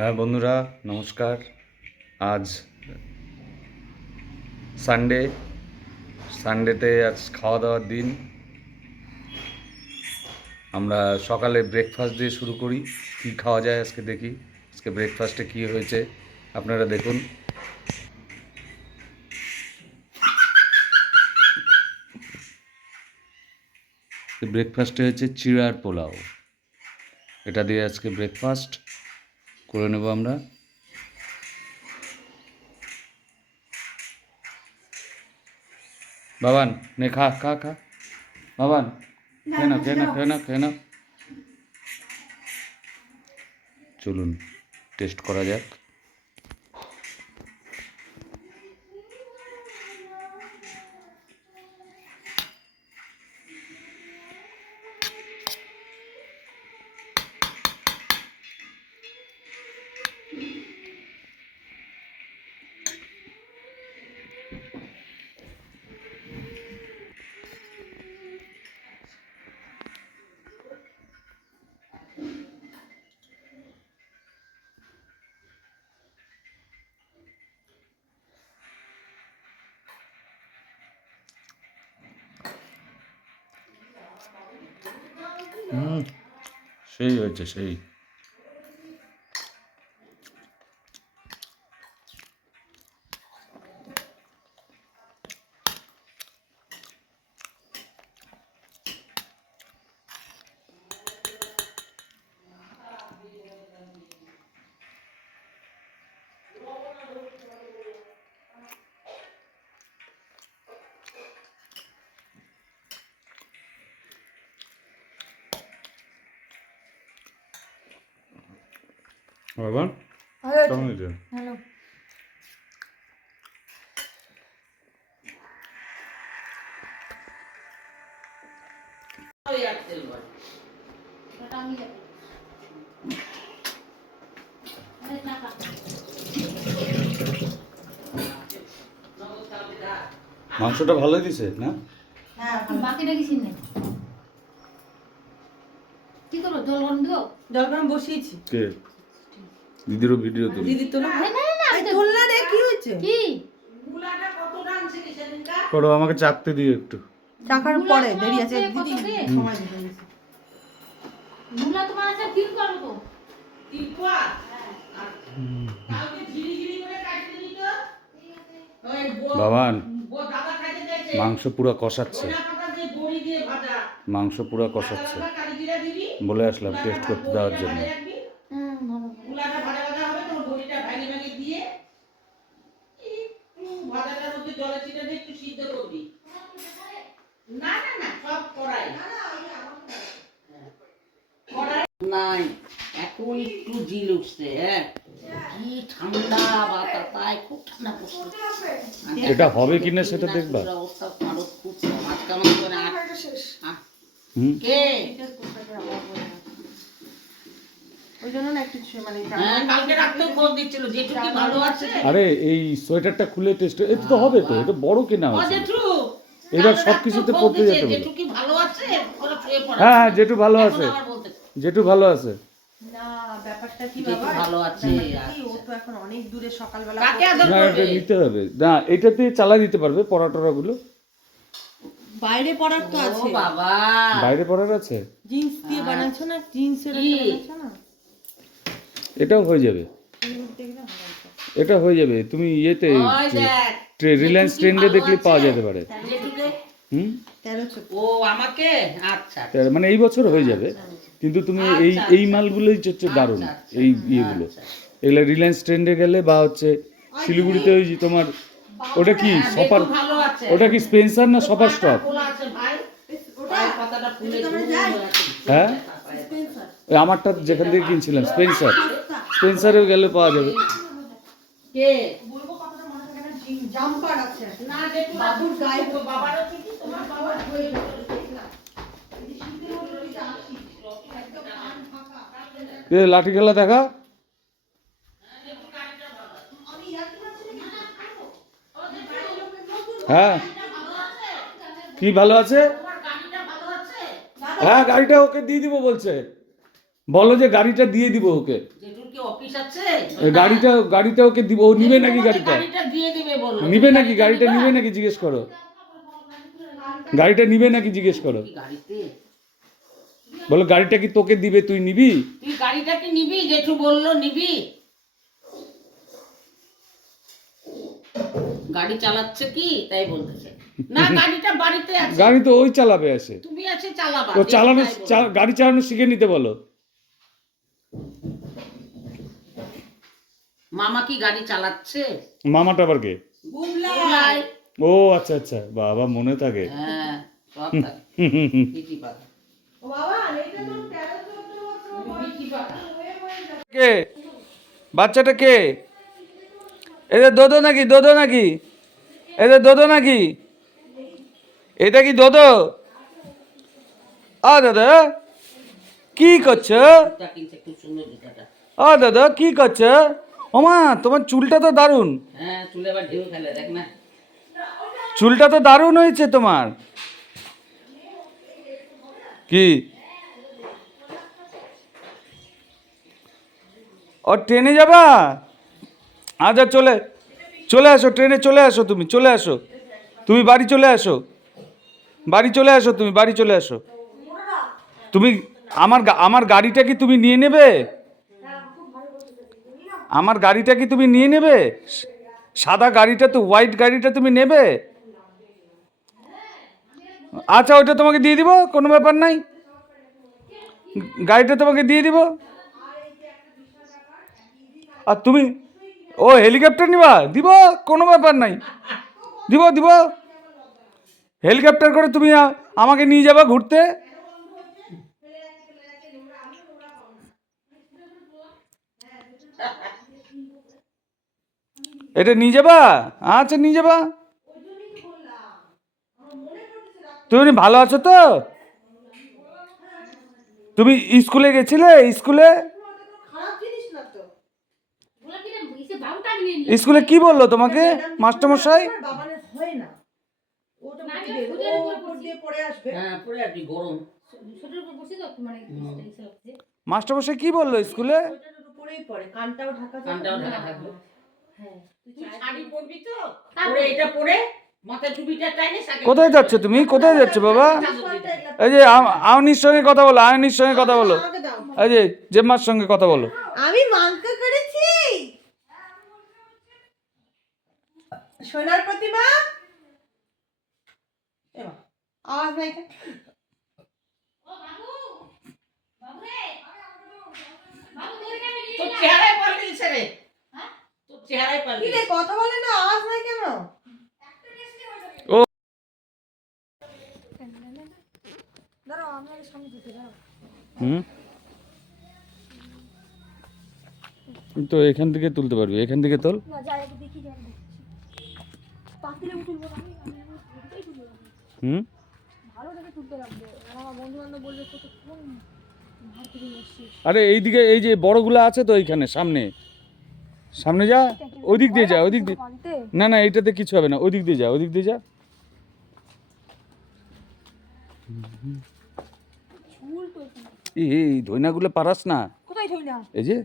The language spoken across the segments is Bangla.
হ্যাঁ বন্ধুরা, নমস্কার। আজ সানডেতে আজ খাওয়া দাওয়ার দিন। আমরা সকালে ব্রেকফাস্ট দিয়ে শুরু করি। কি খাওয়া যায় আজকে দেখি। আজকে ব্রেকফাস্টে কি হয়েছে আপনারা দেখুন। ব্রেকফাস্টে হয়েছে চিড়ার পোলাও। এটা দিয়ে আজকে ব্রেকফাস্ট করে নেব আমরা। বাবান নে, খা খা খা। বাবান খেয়ে নাও, খেয়ে নাও, খেয়ে নাও, খেয়ে নাও। চলুন টেস্ট করা যাক। সেই হয়েছে, সেই। বাবা কেমন হয়েছে? হ্যালো। মাংসটা ভালোই দিছে না? বাকিটা কিছু নেই। কি করবো? জল গরম দিব? জল গরম বসিয়েছি। কে? দিদিরও ভিডিও তুলি। দিদি তো না। না না না, এই তুলনা রে কি হয়েছে? কি মুলাটা কত রাঁধছে কি সেদিনকার? করো, আমাকে চাকতে দিও একটু। চাকার মুলা পরে তোমার দেরি আছে আছে দিদি, কত রে? সময় দিতে হয়েছে। মুলা তোমার আছে তিল করো তো। তিলকুয়া? কালকে ঝিরি ঝিরি করে কাটতে দিত। ওই বাবান দাদা খাইতে চাইছে। মাংস পুরো কষাচ্ছে, ধনিয়া পাতা দিয়ে বড়ি দিয়ে ভাজা। মাংস পুরো কষাচ্ছে। আদা কালি জিরা দিবি। বলে আসলাম টেস্ট করতে দেওয়ার জন্য। ভালো। মুলাটা ভাজা ভাজা হবে, তোর বড়িটা ভেঙে ভেঙে দিয়ে একটু ভাজাটার মধ্যে জলে ছিটা দিয়ে একটু সিদ্ধ করবি। না না না, সব কড়াই। নাই, এখন একটু জিল উঠছে। হ্যাঁ, কি ঠান্ডা বাতাতায়, খুব ঠান্ডা পড়ছে। এটা হবে কিনা সেটা দেখবা। অবস্থা আরো খুব আজকে আমার করে কে ওই জন্য না একটু মানে কালকে রাতেও খোঁজ দিচ্ছিল যেটুকু ভালো আছে। আরে এই সোয়েটারটা খুলে টেস্ট, এটা তো হবে তো, এটা বড় কেনা হয়েছে। এবার সবকিছুতে পড়তে যেতে হবে। যেটুকু ভালো আছে ওরা শুয়ে পড়ে। হ্যাঁ হ্যাঁ, যেটু ভালো আছে, যেটু ভালো আছে। না ব্যাপারটা কি বাবা, ভালো আছে কি ও তো এখন অনেক দূরে সকালবেলা কাকে আদর না, করবে? এটা নিতে হবে না, এটাতে চালা দিতে পারবে পরাটরা গুলো। বাইরে পড়ার তো আছে। ও বাবা, বাইরে পরার আছে। জিন্স দিয়ে বানাচ্ছ না, জিন্সের বানাচ্ছ না। এটাও হয়ে যাবে, এটা হয়ে যাবে। তুমি ইয়েতে রিলায়েন্স ট্রেন্ডে দেখলে পাওয়া যেতে পারে। হুম, ও আমাকে আচ্ছা মানে এই বছর হয়ে যাবে, কিন্তু তুমি এই মালগুলোই হচ্ছে দারুণ। এই ইয়েগুলো এগুলো রিলায়েন্স ট্রেন্ডে গেলে বা হচ্ছে শিলিগুড়িতে ওই যে তোমার ওটা কি সপার, ওটা কি স্পেন্সার না সপার স্টপ? হ্যাঁ, ওই আমারটা যেখান থেকে কিনছিলাম স্পেন্সার, স্পেন্সারেও গেলে পাওয়া যাবে। কে বলবো কথাটা মনে থাকে না, জাম্পার আছে না দেখো বাবুর গায়ে বাবারও কি তোমার বাবার হয়ে গেল না এই শীতের মধ্যে কি আসি একদম কান ফাঁকা। এ লাঠি খেলা দেখা। হ্যাঁ, কি ভালো আছে? হ্যাঁ, গাড়িটা ওকে দিয়ে দিব বলছে। বলো যে গাড়িটা দিয়ে দিব ওকে। জেঠুর কি কি অফিস আছে? গাড়িটা ওকে দিব, ও নিবে নাকি গাড়িটা? গাড়িটা দিয়ে দিবে বললো। নিবে নাকি গাড়িটা? নিবে নাকি জিজ্ঞেস করো, গাড়িটা নিবে নাকি জিজ্ঞেস করো। কি গাড়িতে? বলো গাড়িটা কি তোকে দিবে, তুই নিবি? তুই গাড়িটা কি নিবি? জেঠু বললো নিবি। গাড়ি চালাচ্ছে কি তাই বলতেছে। না গাড়িটা বাড়িতে আছে। গাড়ি তো ওই চালাবে আসে, তুমি আছে চালাবা। ও চালানো তাই বললো। গাড়ি চালানো শিখে নিতে বলো। মামা কি গাড়ি চালাচ্ছে? মামাটা আবার কে? বুবলাই। ও আচ্ছা আচ্ছা, বাবা মনে থাকে। হ্যাঁ সব থাকে। বিটি পাতা। ও বাবা এটা তো 13-14 বছর বিটি পাতা। কে বাচ্চাটা কে? এদের দোদো নাকি? দোদো নাকি? এদের দোদো নাকি? এটা কি দোদো? দাদা কি করছো? জুতা কিনছে খুব সুন্দর জুতাটা। দাদা কি করছো? ওমা তোমার চুলটা তো দারুণ, হ্যাঁ চুলে আবার ঢেউ ফেলে দেখ না। চুলটা তো দারুণ হয়েছে তোমার। কি ও ট্রেনে যাবা? আচ্ছা চলে আসো, ট্রেনে চলে আসো, তুমি চলে আসো, তুমি বাড়ি চলে আসো, বাড়ি চলে আসো, তুমি বাড়ি চলে আসো। তুমি আমার গাড়িটা কি তুমি নিয়ে নেবে? আমার গাড়িটা কি তুমি নিয়ে নেবে? সাদা গাড়িটা তো, হোয়াইট গাড়িটা তুমি নেবে? আচ্ছা ওইটা তোমাকে দিয়ে দিব, কোনো ব্যাপার নাই, গাড়িটা তোমাকে দিয়ে দিব। আর তুমি ও হেলিকপ্টার নিবা? দিব, কোনো ব্যাপার নাই, দিব দিব। হেলিকপ্টার করে তুমি আমাকে নিয়ে যাবা ঘুরতে। এটা নিয়ে যাবা? আচ্ছা নিয়ে যাবা। তুমি ভালো আছো তো? তুমি স্কুলে গেছিলে? স্কুলে খারাপ জিনিস না তো। বলে কি রে এসে বাবুটা নিয়ে নিল। স্কুলে কি বললো তোমাকে মাস্টারমশাই? বাবানের হয় না। ওটা না, দিবে, এটা ও ফুটের উপর উপর দিয়ে পড়ে আসবে। হ্যাঁ পরে আর কি গরম। ছোটর উপর বসে তো মানে ইসে লাগছে। মাস্টারমশাই কি বললো স্কুলে? ওইটার উপরেই পড়ে, কানটাও ঢাকা থাকে। কানটাও ঢাকা থাকবে। হ্যাঁ। তুই শাড়ি পরবি তো? পরে এটা পরে মাথায় টুপিটা টাইনে সাকে। কোথায় যাচ্ছ তুমি? কোথায় যাচ্ছ বাবা? এই যে আওনির সঙ্গে কথা বলো, আয়নির সঙ্গে কথা বলো, আমাকে দাও। এই যে জেম্মার সঙ্গে কথা বলো। আমি মাংকা করেছি। সোনার প্রতিমা। এমা আওয়াজ নাই কেন? ও বাবু বাবু রে বাবু তোরে আমি নিয়ে তোর চেহারায় পাল্টেছে রে। হ্যাঁ তোর চেহারায় কি পাল্টেছে। রে কথা বলে না, আওয়াজ নাই কেন? ও দাঁড়াও আমি আগে সামনে যেতে দাও। হুম, তো এখান থেকে তুলতে পারবি, এখান থেকে তোল। না যাই আগে দেখি যাই পাখিরে তুলবো না আমি এটাই তুলবো। হুম, ভালো দেখে তুলতে লাগবে। আর আমার বন্ধু বান্ধব বলবে কতক্ষণ ভার থেকে এসছিস। আরে এইদিকে এই যে বড়গুলা আছে তো এইখানে সামনে, সামনে যা, ওই দিক দিয়ে যা, ওই দিক দিয়ে। মানতে না না এইটাতে কিছু হবে না, ওই দিক দিয়ে যা, ওই দিক দিয়ে যা। ঝুল তো এখানে। এই ধইনাগুলো পারাস না, কোথায় থই না? এই যে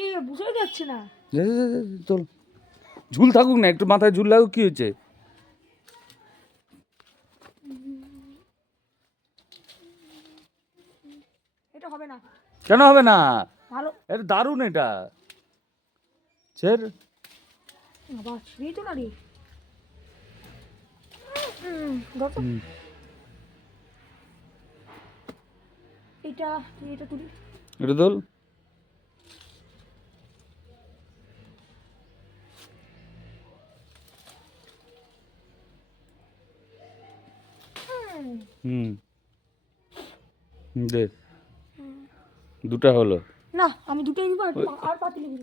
এ বুঝাই যাচ্ছে না। যা, যা, যা, যা, তোল। ঝুল থাকুক না, একটু মাথায় ঝুল লাগুক, কি হয়েছে? এটা হবে না। কেন হবে না? ভালো এটা দারুণ, এটা ছেড়। আবার ছিঁড়েই তো না রে। ধর তো। হুম, এটা এটা তুলি। এটা তোল। হুম, দে, দুটা হলো। না আমি দুটোই নিব আর পাতিলে দিব।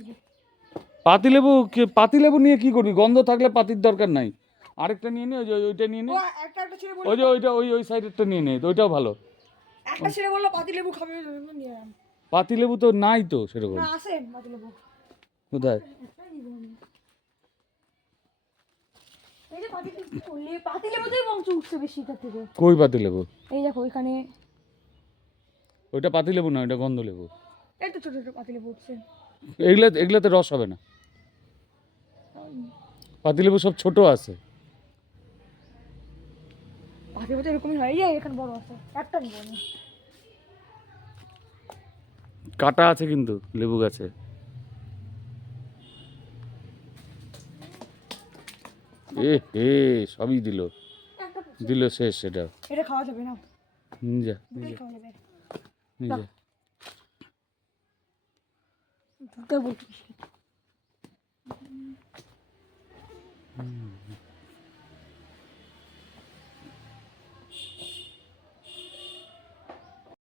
পাতিলেবু পাতিলেবু নিয়ে কি করবি? গন্ধ থাকলে পাতির দরকার নাই, আরেকটা নিয়ে নে, ওই যে ওইটা নিয়ে নে, ও একটা একটা ছেড়ে বলল ওই যে ওইটা ওই সাইডেরটা নিয়ে নে, ওইটাও ভালো। একটা ছেড়ে বলল পাতিলেবু খাবে নিয়ে আন। পাতিলেবু তো নাই তো সেরকম। না আছে পাতিলেবু। কোথায়? একটাই দিব আমি। এই যে পাতিলেবুতেই বংশ উঠছে বেশি তার থেকে। কই পাতিলেবু? এই দেখো এখানে। ওইটা পাতিলেবু না, ওইটা গন্ধ লেবু। এই তো ছোট ছোট পাতিলে পড়ছে। এগুলাতে রস হবে না, পাতিলেবু সব ছোট আছে। পাতিলে তো এরকমই হয়, এই এখানে বড় আছে, একটা নিব না। কাটা আছে কিন্তু লেবু গাছে। এ হে, সবই দিল, একটা পড়ছে। দিল শেষ সেটা। এটা খাওয়া যাবে না, নিয়ে যা, দুটোই খাওয়া যাবে। নিয়ে যা। দুটো বলছি।